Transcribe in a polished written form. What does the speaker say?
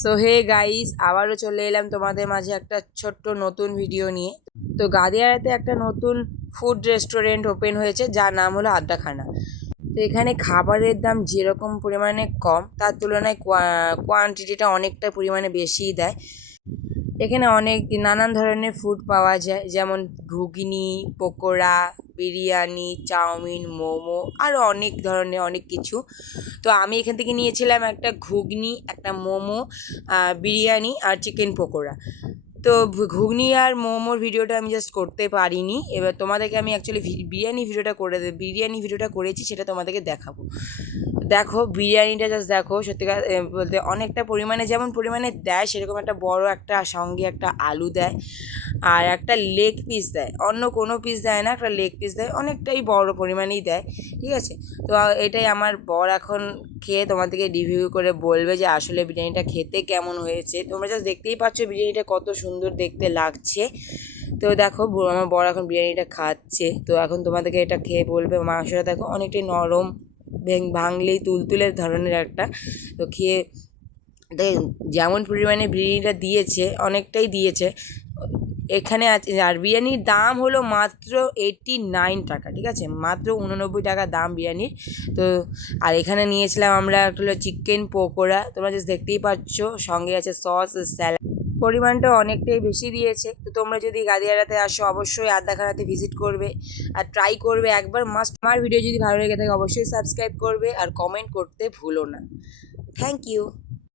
So hey guys, আবারও চলে এলাম তোমাদের মাঝে একটা ছোট্ট নতুন ভিডিও নিয়ে। তো গাদিয়ারাতে একটা নতুন ফুড রেস্টুরেন্ট ওপেন হয়েছে, যার নাম হলো আড্ডাখানা। তো এখানে খাবারের দাম যেরকম পরিমাণে কম, তার তুলনায় কোয়ান্টিটিটা অনেকটা পরিমাণে বেশিই দেয়। এখানে অনেক নানান ধরনের ফুড পাওয়া যায়, যেমন ঘুগনি, পকোড়া, বিরিয়ানি, চাউমিন, মোমো, আরও অনেক ধরনের অনেক কিছু। তো আমি এখান থেকে নিয়েছিলাম একটা ঘুগনি, একটা মোমো, বিরিয়ানি আর চিকেন পকোড়া। তো ঘুগনি আর মোমোর ভিডিওটা আমি জাস্ট করতে পারিনি। এবার তোমাদেরকে আমি অ্যাকচুয়ালি বিরিয়ানি ভিডিওটা করেছি, সেটা তোমাদেরকে দেখাবো। দেখো বিরিয়ানিটা জাস্ট দেখো, সত্যিকার বলতে অনেকটা পরিমাণে, যেমন পরিমাণে দেয় সেরকম একটা বড় একটা সঙ্গে একটা আলু দেয়, আর একটা লেগ পিস দেয়। অন্য কোনো পিস দেয় না, একটা লেগ পিস দেয়, অনেকটাই বড় পরিমাণেই দেয়। ঠিক আছে, তো এটাই আমার বর এখন খেয়ে তোমাদেরকে রিভিউ করে বলবে যে আসলে বিরিয়ানিটা খেতে কেমন হয়েছে। তোমরা জাস্ট দেখতেই পাচ্ছ বিরিয়ানিটা কত সুন্দর দেখতে লাগছে। তো দেখো আমার বর এখন বিরিয়ানিটা খাচ্ছে। তো এখন তোমাদেরকে এটা খেয়ে বলবে। মাংসটা দেখো অনেকটাই নরম, ভাঙলেই তুলতুলের ধরনের একটা। তো খেয়ে যেমন পরিমাণে বিরিয়ানিটা দিয়েছে, অনেকটাই দিয়েছে এখানে আছে। আর বিরিয়ানির দাম হলো মাত্র 89 টাকা। ঠিক আছে, মাত্র 89 টাকা দাম বিরিয়ানির। তো আর এখানে নিয়েছিলাম আমরা একটা হলো চিকেন পকোড়া, তোমরা জাস্ট দেখতেই পাচ্ছ, সঙ্গে আছে সস, স্যালাড। পরিমাণটা অনেকটাই বেশি দিয়েছে। তো তোমরা যদি গাদিয়ারাতে আসো, অবশ্যই আড্ডাখানাতে ভিজিট করবে আর ট্রাই করবে একবার, মাস্ট। আমার ভিডিও যদি ভালো লেগে থাকে অবশ্যই সাবস্ক্রাইব করবে আর কমেন্ট করতে ভুলো না। Thank you.